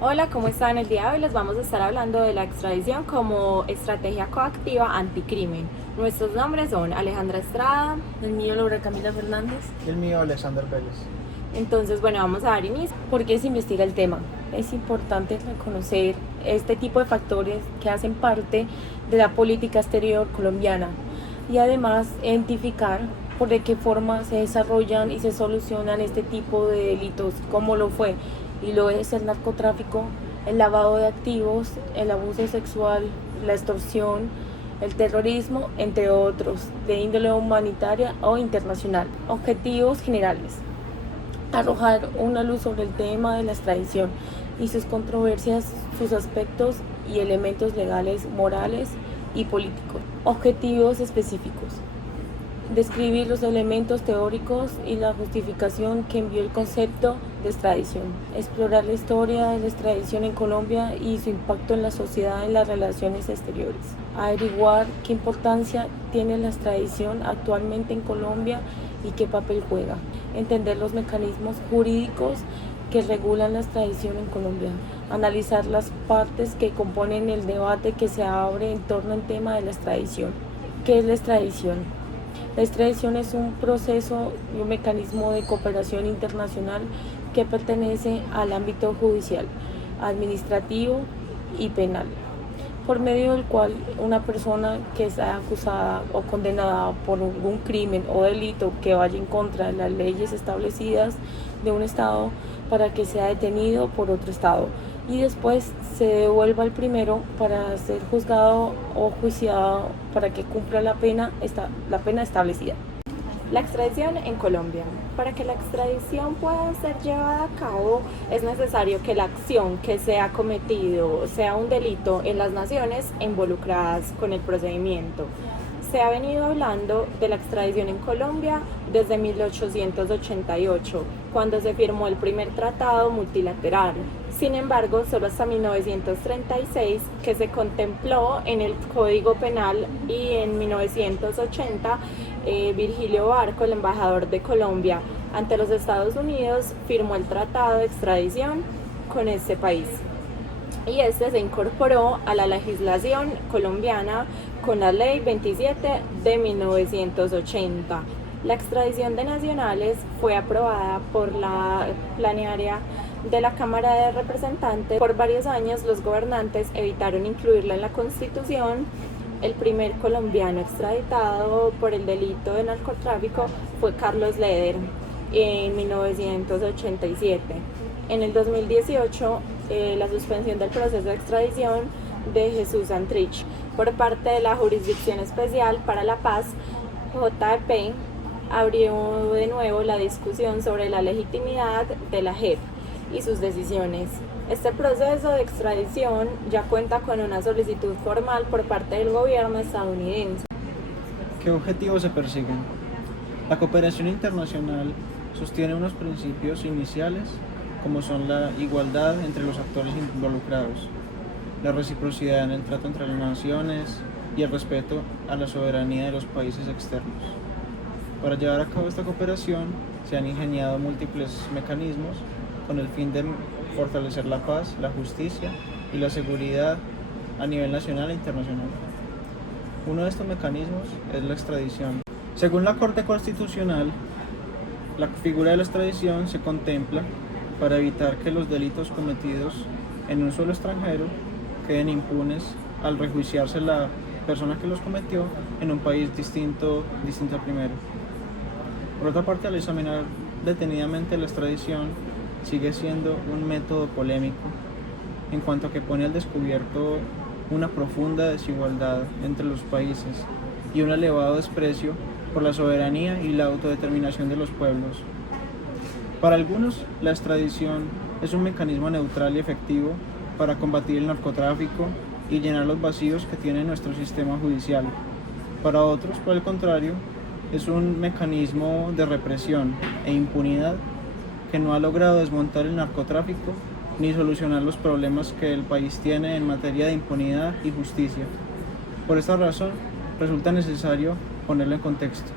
Hola, ¿cómo están? El día de hoy les vamos a estar hablando de la extradición como estrategia coactiva anticrimen. Nuestros nombres son Alejandra Estrada. El mío, Laura Camila Fernández. Y el mío, Alexander Vélez. Entonces, bueno, vamos a dar inicio. ¿Por qué se investiga el tema? Es importante reconocer este tipo de factores que hacen parte de la política exterior colombiana y además identificar por de qué forma se desarrollan y se solucionan este tipo de delitos, como lo fue y lo es el narcotráfico, el lavado de activos, el abuso sexual, la extorsión, el terrorismo, entre otros, de índole humanitaria o internacional. Objetivos generales: arrojar una luz sobre el tema de la extradición y sus controversias, sus aspectos y elementos legales, morales y políticos. Objetivos específicos: describir los elementos teóricos y la justificación que envió el concepto de extradición, explorar la historia de la extradición en Colombia y su impacto en la sociedad en las relaciones exteriores, averiguar qué importancia tiene la extradición actualmente en Colombia y qué papel juega, entender los mecanismos jurídicos que regulan la extradición en Colombia, analizar las partes que componen el debate que se abre en torno al tema de la extradición. ¿Qué es la extradición? La extradición es un proceso y un mecanismo de cooperación internacional que pertenece al ámbito judicial, administrativo y penal, por medio del cual una persona que está acusada o condenada por algún crimen o delito que vaya en contra de las leyes establecidas de un estado para que sea detenido por otro estado y después se devuelva al primero para ser juzgado o juiciado para que cumpla la pena establecida. La extradición en Colombia. Para que la extradición pueda ser llevada a cabo, es necesario que la acción que se ha cometido sea un delito en las naciones involucradas con el procedimiento. Se ha venido hablando de la extradición en Colombia desde 1888, cuando se firmó el primer tratado multilateral. Sin embargo, solo hasta 1936, que se contempló en el Código Penal, y en 1980, Virgilio Barco, el embajador de Colombia ante los Estados Unidos, firmó el tratado de extradición con este país. Y este se incorporó a la legislación colombiana con la Ley 27 de 1980. La extradición de nacionales fue aprobada por la plenaria de la Cámara de Representantes. Por varios años los gobernantes evitaron incluirla en la Constitución. El primer colombiano extraditado por el delito de narcotráfico fue Carlos Leder en 1987. En el 2018, la suspensión del proceso de extradición de Jesús Santrich por parte de la Jurisdicción Especial para la Paz, JEP, abrió de nuevo la discusión sobre la legitimidad de la JEP y sus decisiones. Este proceso de extradición ya cuenta con una solicitud formal por parte del gobierno estadounidense. ¿Qué objetivos se persiguen? La cooperación internacional sostiene unos principios iniciales como son la igualdad entre los actores involucrados, la reciprocidad en el trato entre las naciones y el respeto a la soberanía de los países externos. Para llevar a cabo esta cooperación se han ingeniado múltiples mecanismos con el fin de fortalecer la paz, la justicia y la seguridad a nivel nacional e internacional. Uno de estos mecanismos es la extradición. Según la Corte Constitucional, la figura de la extradición se contempla para evitar que los delitos cometidos en un suelo extranjero queden impunes al rejuiciarse la persona que los cometió en un país distinto al primero. Por otra parte, al examinar detenidamente la extradición, sigue siendo un método polémico en cuanto a que pone al descubierto una profunda desigualdad entre los países y un elevado desprecio por la soberanía y la autodeterminación de los pueblos. Para algunos, la extradición es un mecanismo neutral y efectivo para combatir el narcotráfico y llenar los vacíos que tiene nuestro sistema judicial. Para otros, por el contrario, es un mecanismo de represión e impunidad que no ha logrado desmontar el narcotráfico ni solucionar los problemas que el país tiene en materia de impunidad y justicia. Por esta razón, resulta necesario ponerlo en contexto.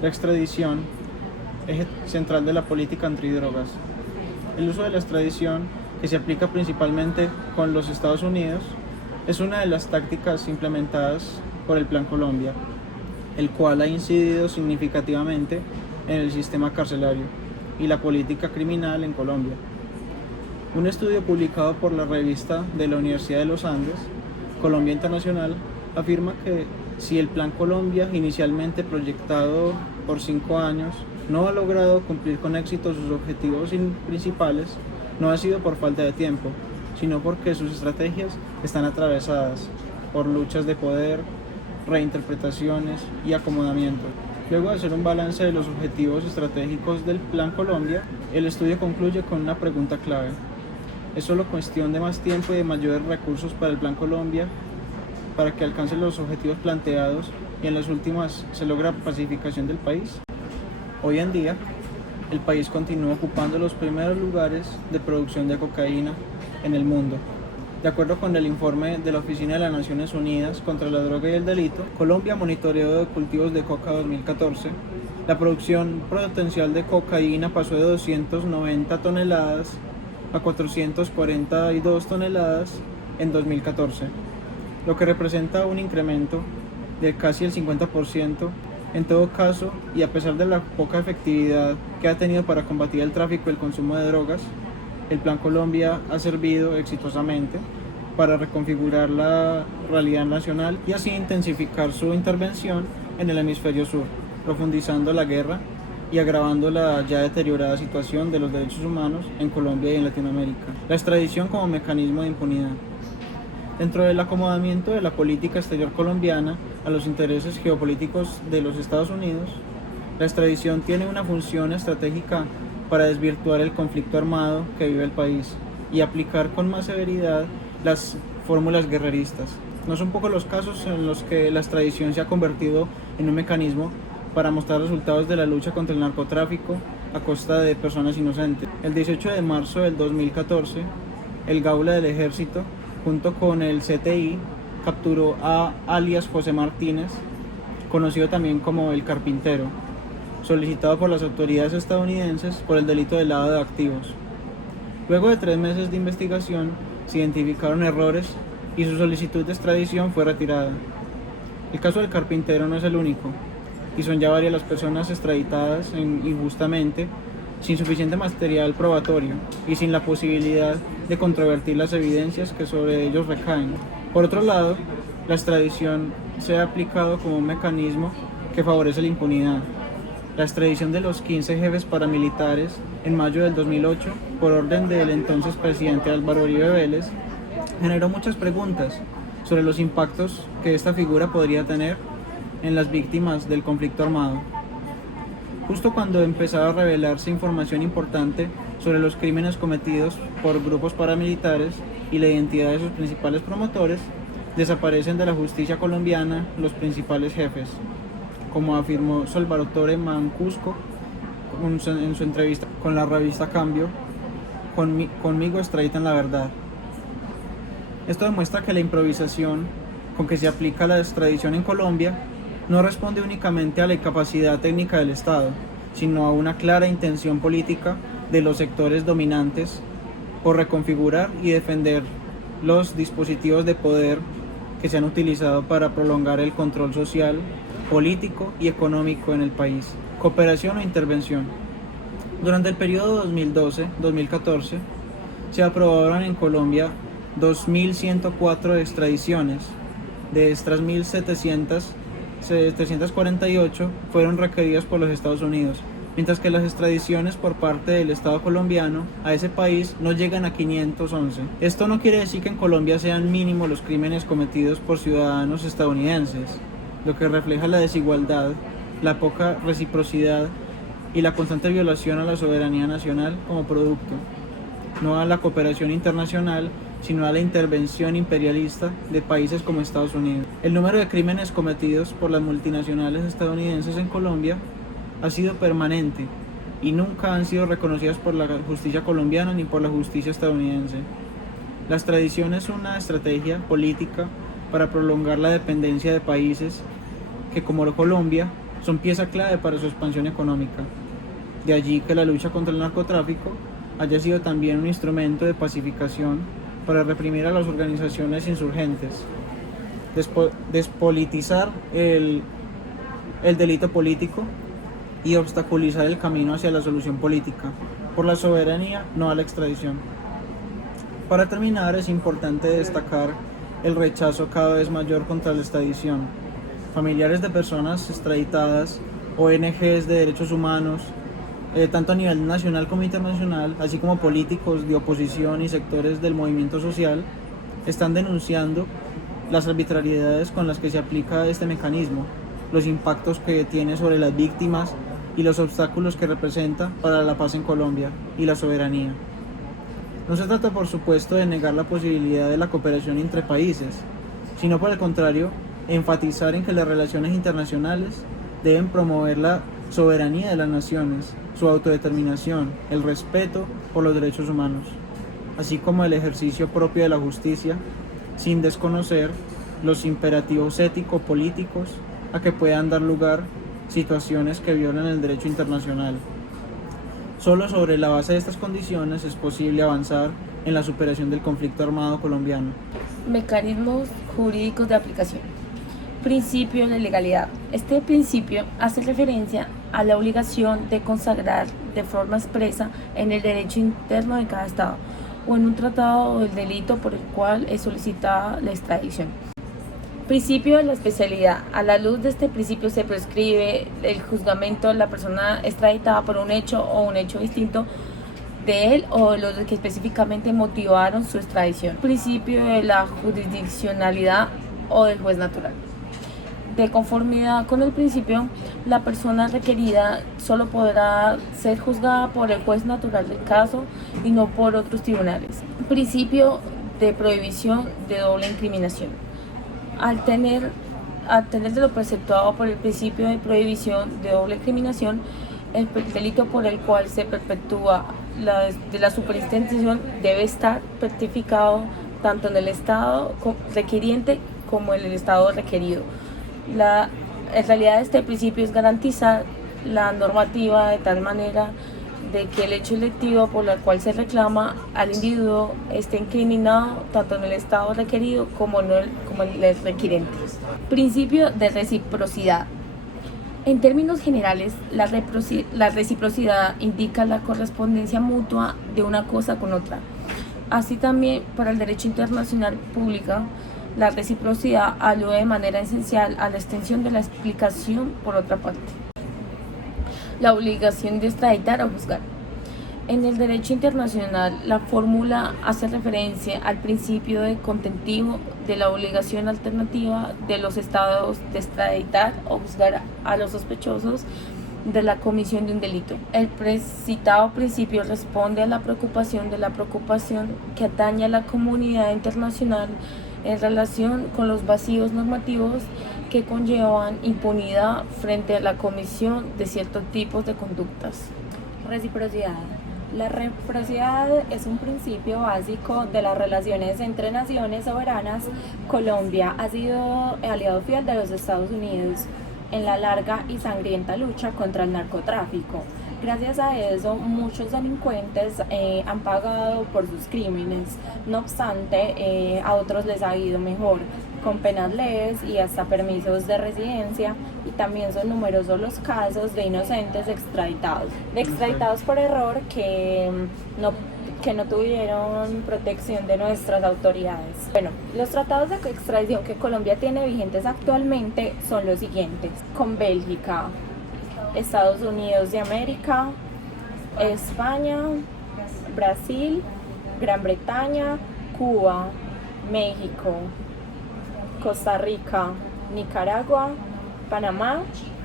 La extradición, eje central de la política antidrogas. El uso de la extradición que se aplica principalmente con los Estados Unidos, es una de las tácticas implementadas por el Plan Colombia, el cual ha incidido significativamente en el sistema carcelario y la política criminal en Colombia. Un estudio publicado por la revista de la Universidad de los Andes, Colombia Internacional, afirma que si el Plan Colombia, inicialmente proyectado por 5 años, no ha logrado cumplir con éxito sus objetivos principales, no ha sido por falta de tiempo, sino porque sus estrategias están atravesadas por luchas de poder, reinterpretaciones y acomodamiento. Luego de hacer un balance de los objetivos estratégicos del Plan Colombia, el estudio concluye con una pregunta clave. ¿Es solo cuestión de más tiempo y de mayores recursos para el Plan Colombia para que alcance los objetivos planteados y en las últimas se logra pacificación del país? Hoy en día, el país continúa ocupando los primeros lugares de producción de cocaína en el mundo. De acuerdo con el informe de la Oficina de las Naciones Unidas contra la Droga y el Delito, Colombia Monitoreo de Cultivos de Coca 2014, la producción potencial de cocaína pasó de 290 toneladas a 442 toneladas en 2014, lo que representa un incremento de casi el 50%. En todo caso, y a pesar de la poca efectividad que ha tenido para combatir el tráfico y el consumo de drogas, el Plan Colombia ha servido exitosamente para reconfigurar la realidad nacional y así intensificar su intervención en el hemisferio sur, profundizando la guerra y agravando la ya deteriorada situación de los derechos humanos en Colombia y en Latinoamérica. La extradición como mecanismo de impunidad. Dentro del acomodamiento de la política exterior colombiana a los intereses geopolíticos de los Estados Unidos, la extradición tiene una función estratégica para desvirtuar el conflicto armado que vive el país y aplicar con más severidad las fórmulas guerreristas. No son pocos los casos en los que la extradición se ha convertido en un mecanismo para mostrar resultados de la lucha contra el narcotráfico a costa de personas inocentes. El 18 de marzo del 2014, el Gaula del Ejército, junto con el CTI, capturó a alias José Martínez, conocido también como el Carpintero, solicitado por las autoridades estadounidenses por el delito de lavado de activos. Luego de 3 meses de investigación, se identificaron errores y su solicitud de extradición fue retirada. El caso del Carpintero no es el único, y son ya varias las personas extraditadas injustamente, sin suficiente material probatorio y sin la posibilidad de controvertir las evidencias que sobre ellos recaen. Por otro lado, la extradición se ha aplicado como un mecanismo que favorece la impunidad. La extradición de los 15 jefes paramilitares en mayo del 2008, por orden del entonces presidente Álvaro Uribe Vélez, generó muchas preguntas sobre los impactos que esta figura podría tener en las víctimas del conflicto armado. Justo cuando empezaba a revelarse información importante sobre los crímenes cometidos por grupos paramilitares y la identidad de sus principales promotores, desaparecen de la justicia colombiana los principales jefes, como afirmó Salvatore Mancuso en su entrevista con la revista Cambio, conmigo extraditan la verdad. Esto demuestra que la improvisación con que se aplica la extradición en Colombia no responde únicamente a la incapacidad técnica del Estado, sino a una clara intención política de los sectores dominantes por reconfigurar y defender los dispositivos de poder que se han utilizado para prolongar el control social, político y económico en el país. Cooperación o intervención. Durante el periodo 2012-2014 se aprobaron en Colombia 2.104 extradiciones. De estas 1.748 fueron requeridas por los Estados Unidos, mientras que las extradiciones por parte del Estado colombiano a ese país no llegan a 511. Esto no quiere decir que en Colombia sean mínimos los crímenes cometidos por ciudadanos estadounidenses, lo que refleja la desigualdad, la poca reciprocidad y la constante violación a la soberanía nacional como producto, no a la cooperación internacional, sino a la intervención imperialista de países como Estados Unidos. El número de crímenes cometidos por las multinacionales estadounidenses en Colombia ha sido permanente y nunca han sido reconocidas por la justicia colombiana ni por la justicia estadounidense. La extradición es una estrategia política para prolongar la dependencia de países que, como Colombia, son pieza clave para su expansión económica. De allí que la lucha contra el narcotráfico haya sido también un instrumento de pacificación para reprimir a las organizaciones insurgentes, despolitizar el delito político y obstaculizar el camino hacia la solución política, por la soberanía, no a la extradición. Para terminar, es importante destacar el rechazo cada vez mayor contra la extradición. Familiares de personas extraditadas, ONGs de derechos humanos, tanto a nivel nacional como internacional, así como políticos de oposición y sectores del movimiento social, están denunciando las arbitrariedades con las que se aplica este mecanismo, los impactos que tiene sobre las víctimas y los obstáculos que representa para la paz en Colombia y la soberanía. No se trata, por supuesto, de negar la posibilidad de la cooperación entre países, sino por el contrario, enfatizar en que las relaciones internacionales deben promover la soberanía de las naciones, su autodeterminación, el respeto por los derechos humanos, así como el ejercicio propio de la justicia, sin desconocer los imperativos ético-políticos a que puedan dar lugar situaciones que violan el derecho internacional. Solo sobre la base de estas condiciones es posible avanzar en la superación del conflicto armado colombiano. Mecanismos jurídicos de aplicación. Principio de legalidad. Este principio hace referencia a la obligación de consagrar de forma expresa en el derecho interno de cada Estado o en un tratado el delito por el cual es solicitada la extradición. Principio de la especialidad. A la luz de este principio se prescribe el juzgamiento de la persona extraditada por un hecho o un hecho distinto de él o de los que específicamente motivaron su extradición. Principio de la jurisdiccionalidad o del juez natural. De conformidad con el principio, la persona requerida solo podrá ser juzgada por el juez natural del caso y no por otros tribunales. Principio de prohibición de doble incriminación. Al tener de lo preceptuado por el principio de prohibición de doble incriminación, el delito por el cual se perpetúa la superintención debe estar certificado tanto en el Estado requiriente como en el Estado requerido. En realidad este principio es garantizar la normativa de tal manera de que el hecho delictivo por el cual se reclama al individuo esté incriminado tanto en el Estado requerido como en el requirente. Principio de reciprocidad. En términos generales, la reciprocidad indica la correspondencia mutua de una cosa con otra. Así también, para el derecho internacional público, la reciprocidad alude de manera esencial a la extensión de la explicación por otra parte. La obligación de extraditar o juzgar. En el derecho internacional, la fórmula hace referencia al principio de contentivo de la obligación alternativa de los estados de extraditar o juzgar a los sospechosos de la comisión de un delito. El citado principio responde a la preocupación que atañe a la comunidad internacional en relación con los vacíos normativos que conllevan impunidad frente a la comisión de ciertos tipos de conductas. Reciprocidad. La reciprocidad es un principio básico de las relaciones entre naciones soberanas. Colombia ha sido aliado fiel de los Estados Unidos en la larga y sangrienta lucha contra el narcotráfico. Gracias a eso, muchos delincuentes han pagado por sus crímenes. No obstante, a otros les ha ido mejor, con penas leves y hasta permisos de residencia, y también son numerosos los casos de inocentes extraditados por error que no tuvieron protección de nuestras autoridades. Bueno, los tratados de extradición que Colombia tiene vigentes actualmente son los siguientes: con Bélgica, Estados Unidos de América, España, Brasil, Gran Bretaña, Cuba, México, Costa Rica, Nicaragua, Panamá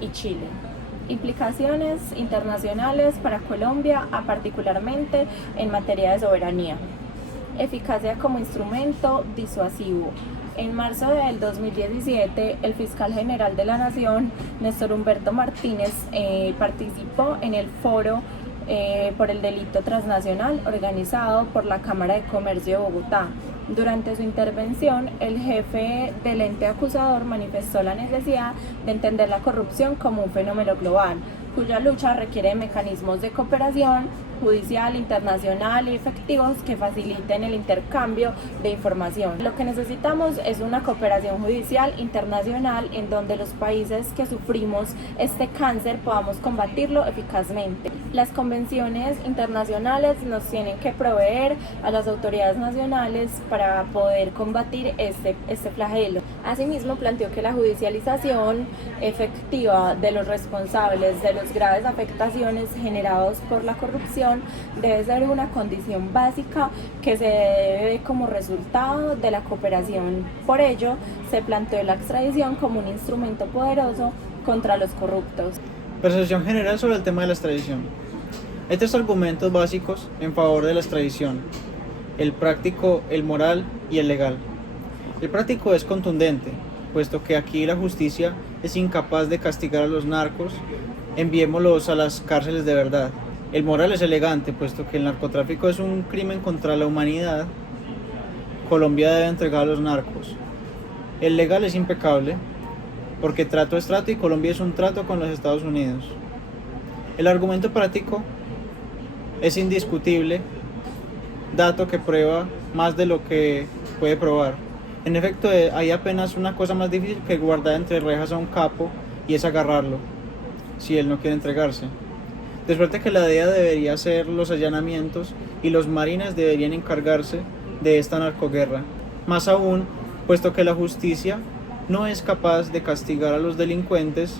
y Chile. Implicaciones internacionales para Colombia, particularmente en materia de soberanía. Eficacia como instrumento disuasivo. En marzo del 2017, el fiscal general de la Nación, Néstor Humberto Martínez, participó en el foro por el delito transnacional organizado por la Cámara de Comercio de Bogotá. Durante su intervención, el jefe del ente acusador manifestó la necesidad de entender la corrupción como un fenómeno global, cuya lucha requiere mecanismos de cooperación judicial, internacional y efectivos que faciliten el intercambio de información. Lo que necesitamos es una cooperación judicial internacional en donde los países que sufrimos este cáncer podamos combatirlo eficazmente. Las convenciones internacionales nos tienen que proveer a las autoridades nacionales para poder combatir este flagelo. Asimismo, planteó que la judicialización efectiva de los responsables de las graves afectaciones generadas por la corrupción debe ser una condición básica que se debe como resultado de la cooperación. Por ello, se planteó la extradición como un instrumento poderoso contra los corruptos. Percepción general sobre el tema de la extradición. Hay tres argumentos básicos en favor de la extradición: el práctico, el moral y el legal. El práctico es contundente, puesto que aquí la justicia es incapaz de castigar a los narcos, enviémoslos a las cárceles de verdad. El moral es elegante, puesto que el narcotráfico es un crimen contra la humanidad. Colombia debe entregar a los narcos. El legal es impecable, porque trato es trato y Colombia es un trato con los Estados Unidos. El argumento práctico es indiscutible, dato que prueba más de lo que puede probar. En efecto, hay apenas una cosa más difícil que guardar entre rejas a un capo, y es agarrarlo, si él no quiere entregarse. De suerte que la DEA debería hacer los allanamientos y los marines deberían encargarse de esta narcoguerra. Más aún, puesto que la justicia no es capaz de castigar a los delincuentes,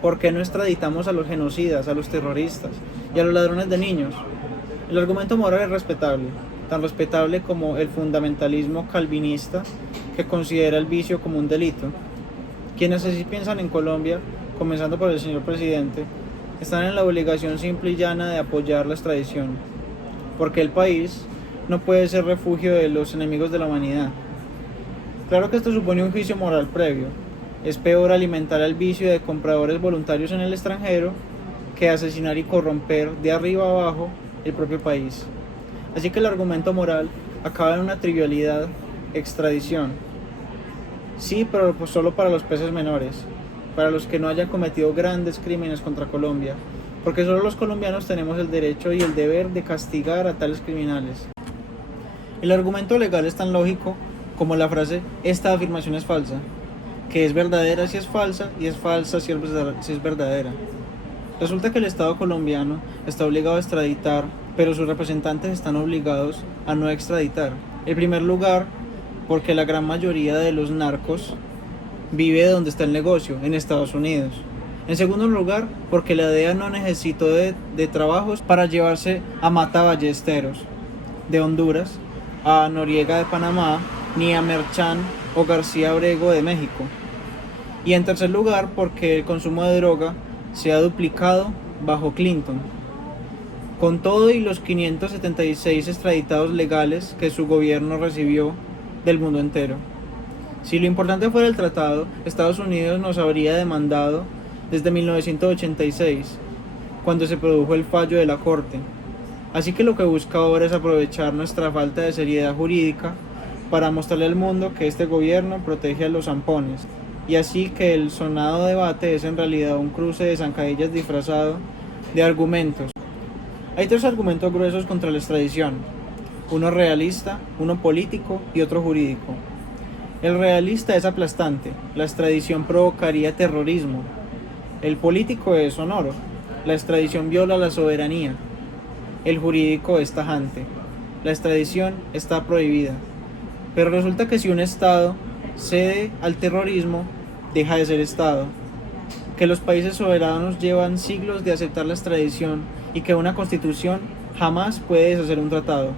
¿por qué no extraditamos a los genocidas, a los terroristas y a los ladrones de niños? El argumento moral es respetable, tan respetable como el fundamentalismo calvinista que considera el vicio como un delito. Quienes así piensan en Colombia, comenzando por el señor presidente, están en la obligación simple y llana de apoyar la extradición, porque el país no puede ser refugio de los enemigos de la humanidad. Claro que esto supone un juicio moral previo. Es peor alimentar el vicio de compradores voluntarios en el extranjero que asesinar y corromper de arriba abajo el propio país. Así que el argumento moral acaba en una trivialidad: extradición. Sí, pero pues solo para los peces menores, para los que no hayan cometido grandes crímenes contra Colombia, porque solo los colombianos tenemos el derecho y el deber de castigar a tales criminales. El argumento legal es tan lógico como la frase "esta afirmación es falsa", que es verdadera si es falsa y es falsa si es verdadera. Resulta que el Estado colombiano está obligado a extraditar, pero sus representantes están obligados a no extraditar. En primer lugar, porque la gran mayoría de los narcos vive donde está el negocio, en Estados Unidos. En segundo lugar, porque la DEA no necesitó de trabajos para llevarse a Mata Ballesteros de Honduras, a Noriega de Panamá, ni a Merchán o García Abrego de México. Y en tercer lugar, porque el consumo de droga se ha duplicado bajo Clinton. Con todo y los 576 extraditados legales que su gobierno recibió del mundo entero. Si lo importante fuera el tratado, Estados Unidos nos habría demandado desde 1986, cuando se produjo el fallo de la Corte. Así que lo que busca ahora es aprovechar nuestra falta de seriedad jurídica para mostrarle al mundo que este gobierno protege a los zampones, y así que el sonado debate es en realidad un cruce de zancadillas disfrazado de argumentos. Hay tres argumentos gruesos contra la extradición: uno realista, uno político y otro jurídico. El realista es aplastante: la extradición provocaría terrorismo. El político es sonoro: la extradición viola la soberanía. El jurídico es tajante: la extradición está prohibida. Pero resulta que si un Estado cede al terrorismo, deja de ser Estado, que los países soberanos llevan siglos de aceptar la extradición y que una constitución jamás puede deshacer un tratado.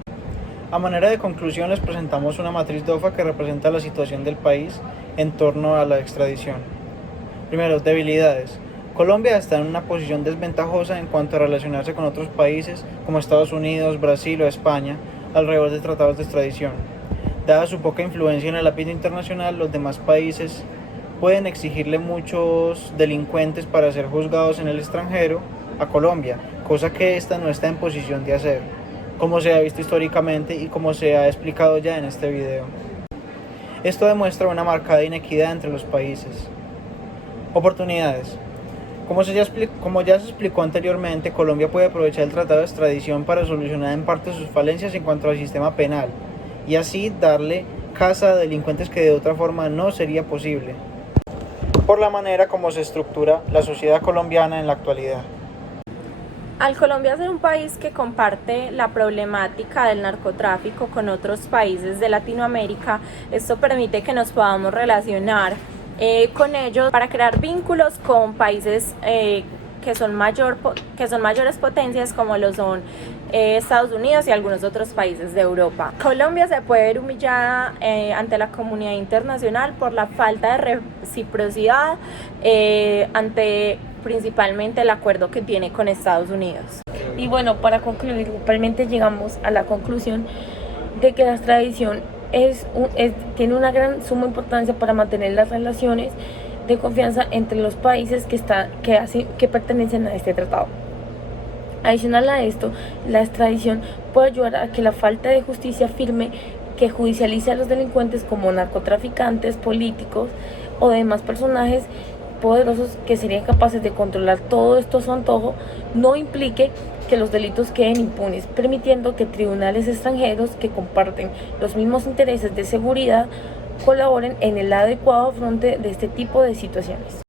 A manera de conclusión, les presentamos una matriz DOFA que representa la situación del país en torno a la extradición. Primero, debilidades. Colombia está en una posición desventajosa en cuanto a relacionarse con otros países como Estados Unidos, Brasil o España alrededor de tratados de extradición. Dada su poca influencia en el ámbito internacional, los demás países pueden exigirle muchos delincuentes para ser juzgados en el extranjero a Colombia, cosa que ésta no está en posición de hacer, como se ha visto históricamente y como se ha explicado ya en este video. Esto demuestra una marcada inequidad entre los países. Oportunidades. Como ya se explicó anteriormente, Colombia puede aprovechar el tratado de extradición para solucionar en parte sus falencias en cuanto al sistema penal y así darle casa a delincuentes que de otra forma no sería posible, por la manera como se estructura la sociedad colombiana en la actualidad. Al Colombia ser un país que comparte la problemática del narcotráfico con otros países de Latinoamérica, esto permite que nos podamos relacionar con ellos para crear vínculos con países que son mayores potencias como lo son Estados Unidos y algunos otros países de Europa. Colombia se puede ver humillada ante la comunidad internacional por la falta de reciprocidad ante principalmente el acuerdo que tiene con Estados Unidos. Y bueno, para concluir, principalmente llegamos a la conclusión de que la extradición tiene una gran suma importancia para mantener las relaciones de confianza entre los países que pertenecen a este tratado. Adicional a esto, la extradición puede ayudar a que la falta de justicia firme que judicialice a los delincuentes como narcotraficantes, políticos o demás personajes poderosos que serían capaces de controlar todo esto a su antojo, no implique que los delitos queden impunes, permitiendo que tribunales extranjeros que comparten los mismos intereses de seguridad colaboren en el adecuado afronte de este tipo de situaciones.